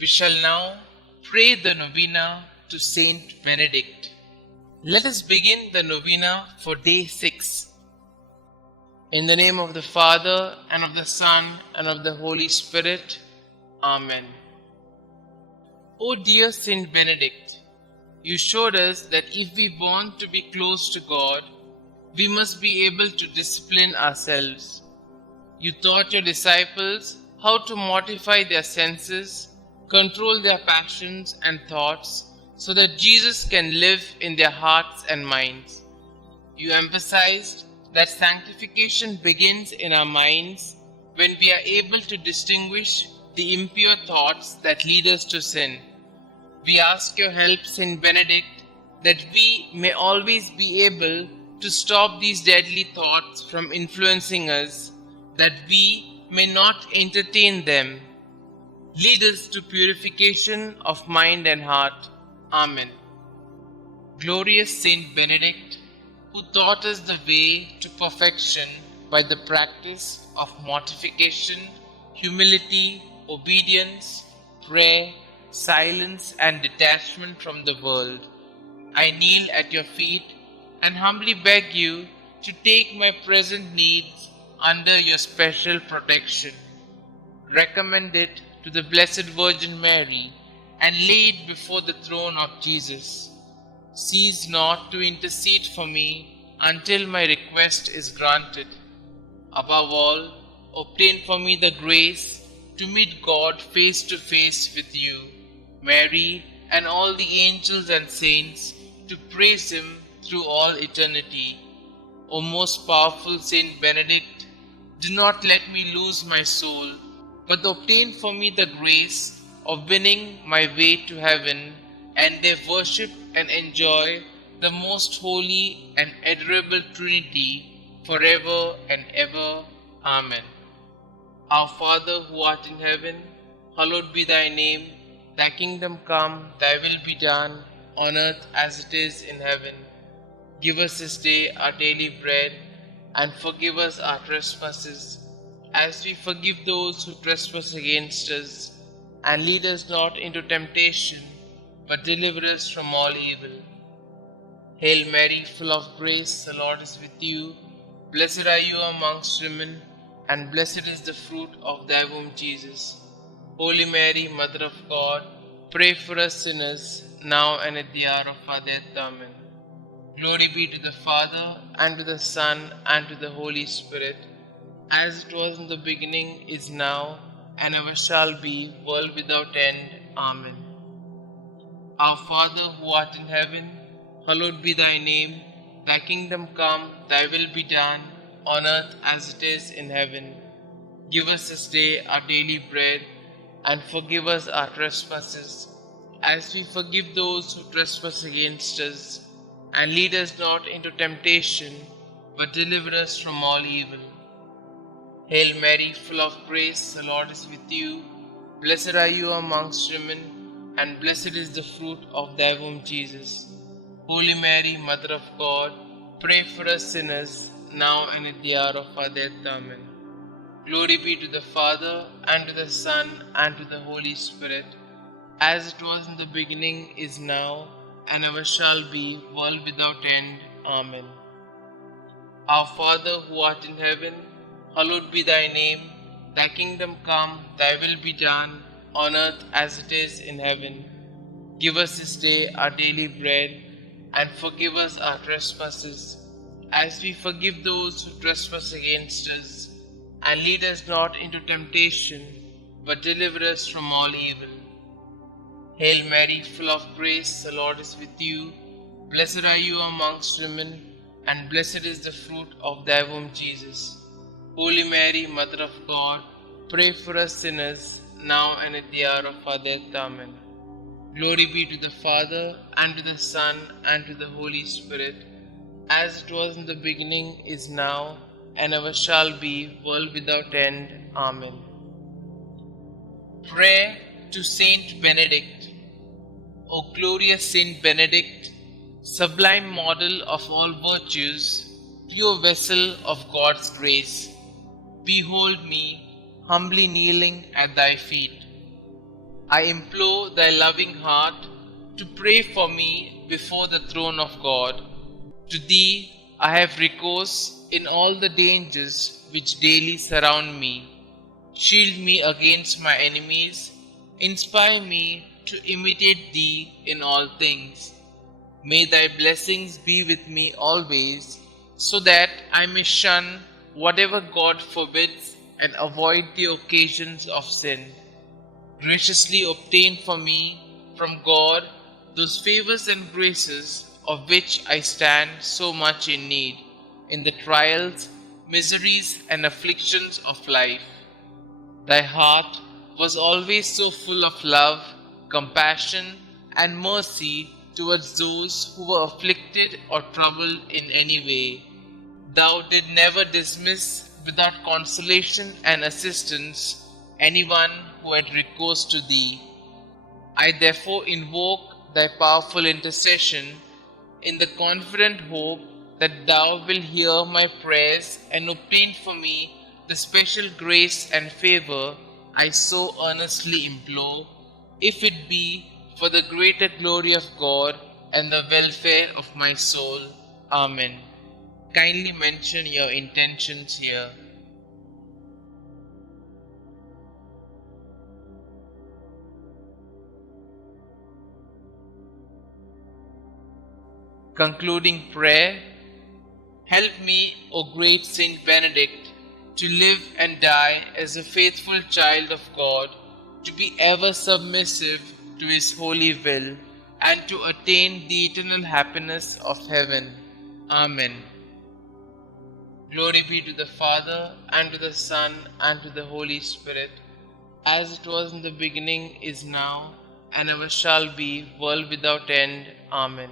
We shall now pray the Novena to St Benedict. Let us begin the Novena for day 6. In the name of the Father, and of the Son, and of the Holy Spirit. Amen. O dear St Benedict, you showed us that if we want to be close to God, we must be able to discipline ourselves. You taught your disciples how to mortify their senses, control their passions and thoughts, so that Jesus can live in their hearts and minds. You emphasized that sanctification begins in our minds when we are able to distinguish the impure thoughts that lead us to sin. We ask your help, St. Benedict, that we may always be able to stop these deadly thoughts from influencing us, that we may not entertain them. Lead us to purification of mind and heart. Amen. Glorious Saint Benedict, who taught us the way to perfection by the practice of mortification, humility, obedience, prayer, silence, and detachment from the world, I kneel at your feet and humbly beg you to take my present needs under your special protection. Recommend it to the Blessed Virgin Mary and lay it before the throne of Jesus. Cease not to intercede for me until my request is granted. Above all, obtain for me the grace to meet God face to face with you, Mary, and all the angels and saints, to praise Him through all eternity. O most powerful Saint Benedict, do not let me lose my soul, but obtain for me the grace of winning my way to heaven, and there worship and enjoy the most holy and adorable Trinity forever and ever. Amen. Our Father who art in heaven, hallowed be thy name. Thy kingdom come, thy will be done, on earth as it is in heaven. Give us this day our daily bread, and forgive us our trespasses, as we forgive those who trespass against us. And lead us not into temptation, but deliver us from all evil. Hail Mary, full of grace, the Lord is with you. Blessed are you amongst women, and blessed is the fruit of thy womb, Jesus. Holy Mary, Mother of God, pray for us sinners, now and at the hour of our death. Amen. Glory be to the Father, and to the Son, and to the Holy Spirit, as it was in the beginning, is now, and ever shall be, world without end. Amen. Our Father who art in heaven, hallowed be thy name. Thy kingdom come, thy will be done, on earth as it is in heaven. Give us this day our daily bread, and forgive us our trespasses, as we forgive those who trespass against us. And lead us not into temptation, but deliver us from all evil. Hail Mary, full of grace, the Lord is with you. Blessed are you amongst women, and blessed is the fruit of thy womb, Jesus. Holy Mary, Mother of God, pray for us sinners, now and at the hour of our death. Amen. Glory be to the Father, and to the Son, and to the Holy Spirit, as it was in the beginning, is now, and ever shall be, world without end. Amen. Our Father who art in heaven, hallowed be thy name. Thy kingdom come, thy will be done, on earth as it is in heaven. Give us this day our daily bread, and forgive us our trespasses, as we forgive those who trespass against us. And lead us not into temptation, but deliver us from all evil. Hail Mary, full of grace, the Lord is with you. Blessed are you amongst women, and blessed is the fruit of thy womb, Jesus. Holy Mary, Mother of God, pray for us sinners, now and at the hour of our death. Amen. Glory be to the Father, and to the Son, and to the Holy Spirit, as it was in the beginning, is now, and ever shall be, world without end. Amen. Prayer to Saint Benedict. O glorious Saint Benedict, sublime model of all virtues, pure vessel of God's grace, behold me, humbly kneeling at thy feet. I implore thy loving heart to pray for me before the throne of God. To thee I have recourse in all the dangers which daily surround me. Shield me against my enemies, inspire me to imitate thee in all things. May thy blessings be with me always, so that I may shun whatever God forbids and avoid the occasions of sin. Graciously obtain for me from God those favors and graces of which I stand so much in need in the trials, miseries, and afflictions of life. Thy heart was always so full of love, compassion, and mercy towards those who were afflicted or troubled in any way. Thou did never dismiss without consolation and assistance anyone who had recourse to thee. I therefore invoke thy powerful intercession in the confident hope that thou wilt hear my prayers and obtain for me the special grace and favor I so earnestly implore, if it be for the greater glory of God and the welfare of my soul. Amen. Kindly mention your intentions here. Concluding prayer. Help me, O great St Benedict, to live and die as a faithful child of God, to be ever submissive to His holy will, and to attain the eternal happiness of heaven. Amen. Glory be to the Father, and to the Son, and to the Holy Spirit, as it was in the beginning, is now, and ever shall be, world without end. Amen.